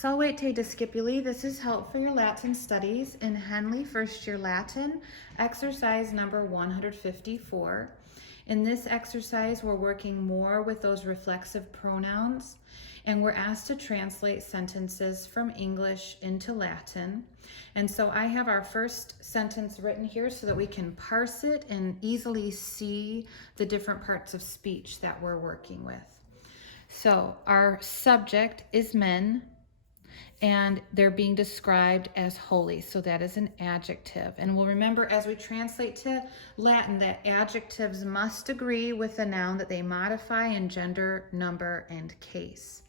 Salvete discipuli, this is help for your Latin studies in Henle First Year Latin, exercise number 154. In this exercise, we're working more with those reflexive pronouns, and we're asked to translate sentences from English into Latin. And so I have our first sentence written here so that we can parse it and easily see the different parts of speech that we're working with. So our subject is men, and they're being described as holy. So that is an adjective. And we'll remember as we translate to Latin that adjectives must agree with the noun that they modify in gender, number, and case.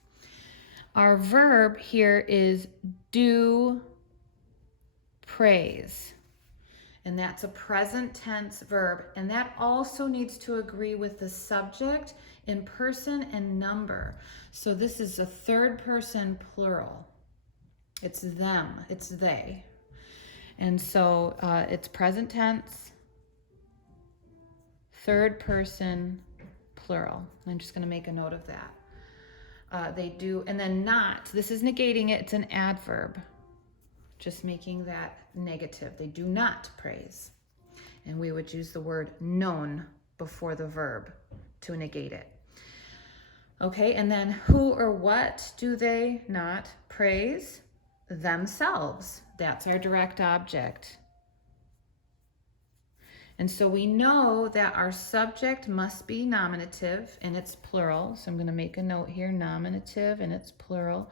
Our verb here is do praise. And that's a present tense verb. And that also needs to agree with the subject in person and number. So this is a third person plural. It's them, it's they. And so it's present tense, third person, plural. I'm just going to make a note of that. They do, and then not, this is negating it, it's an adverb. Just making that negative. They do not praise. And we would use the word known before the verb to negate it. Okay, and then who or what do they not praise? Themselves. That's our direct object. And so we know that our subject must be nominative and it's plural. So I'm going to make a note here, nominative and it's plural.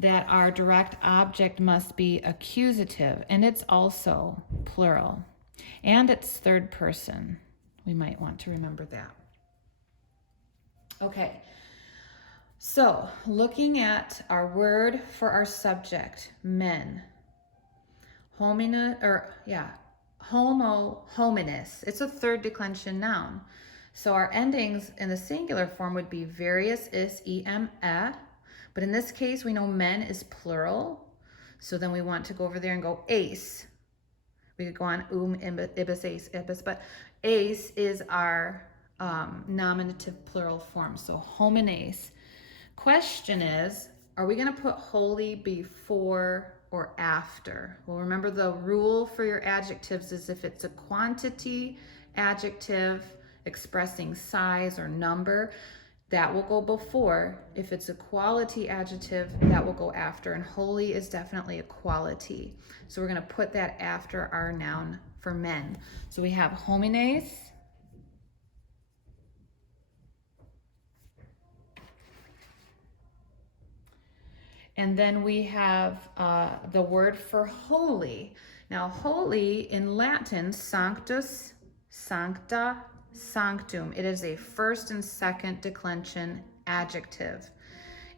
That our direct object must be accusative and it's also plural. And it's third person. We might want to remember that. Okay. So, looking at our word for our subject, men. Homo, hominis. It's a third declension noun. So our endings in the singular form would be various, is, em, e. But in this case, we know men is plural. So then we want to go over there and go ace. We could go on ibis, ace, ibis, but ace is our nominative plural form. So homines. Question is, are we going to put holy before or after? Well, remember the rule for your adjectives is if it's a quantity adjective expressing size or number, that will go before. If it's a quality adjective, that will go after. And holy is definitely a quality. So we're going to put that after our noun for men. So we have homines. And then we have the word for holy. Now, holy in Latin, sanctus, sancta, sanctum. It is a first and second declension adjective.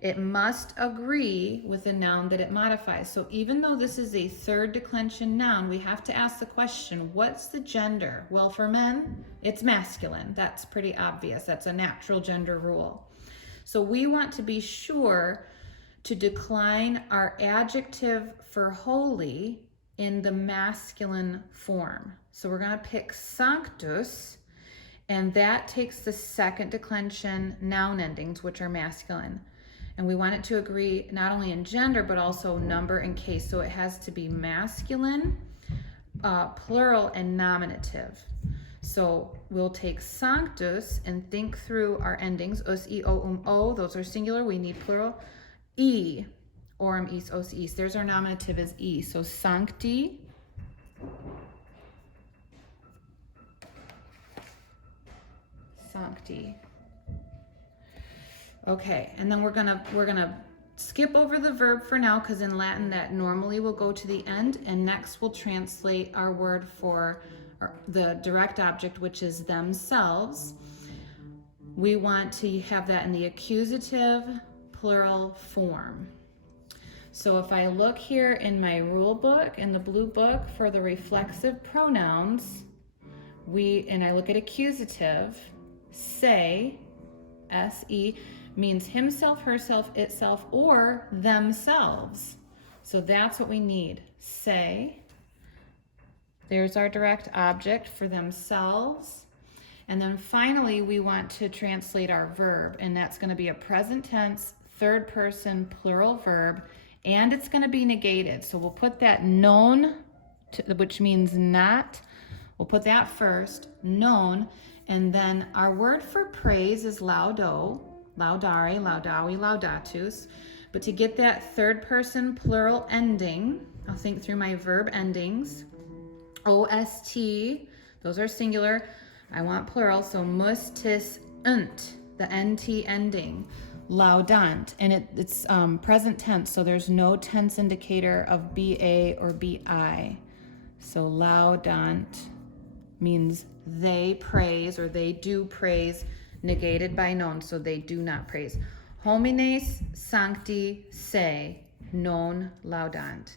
It must agree with the noun that it modifies. So even though this is a third declension noun, we have to ask the question, what's the gender? Well, for men, it's masculine. That's pretty obvious. That's a natural gender rule. So we want to be sure to decline our adjective for holy in the masculine form. So we're going to pick sanctus, and that takes the second declension noun endings, which are masculine. And we want it to agree not only in gender, but also number and case. So it has to be masculine, plural, and nominative. So we'll take sanctus and think through our endings. Us, e, o, those are singular. We need plural. E, orum, is, os, is. There's our nominative is e. So sancti. Sancti. Okay, and then we're gonna skip over the verb for now because in Latin that normally will go to the end, and next we'll translate our word for the direct object, which is themselves. We want to have that in the accusative plural form. So if I look here in my rule book, in the blue book for the reflexive pronouns, and I look at accusative, say, se, means himself, herself, itself, or themselves. So that's what we need. Say. There's our direct object for themselves. And then finally, we want to translate our verb, and that's going to be a present tense, third person, plural verb, and it's going to be negated. So we'll put that non, which means not. We'll put that first, non, and then our word for praise is laudo, laudare, laudawi, laudatus. But to get that third person plural ending, I'll think through my verb endings. OST, those are singular. I want plural, so mus, tis, unt, the NT ending. Laudant, and it's present tense, so there's no tense indicator of BA or BI. So laudant means they praise or they do praise, negated by non, so they do not praise. Homines sancti se, non laudant.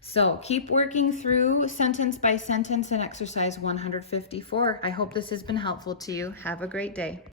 So keep working through sentence by sentence in exercise 154. I hope this has been helpful to you. Have a great day.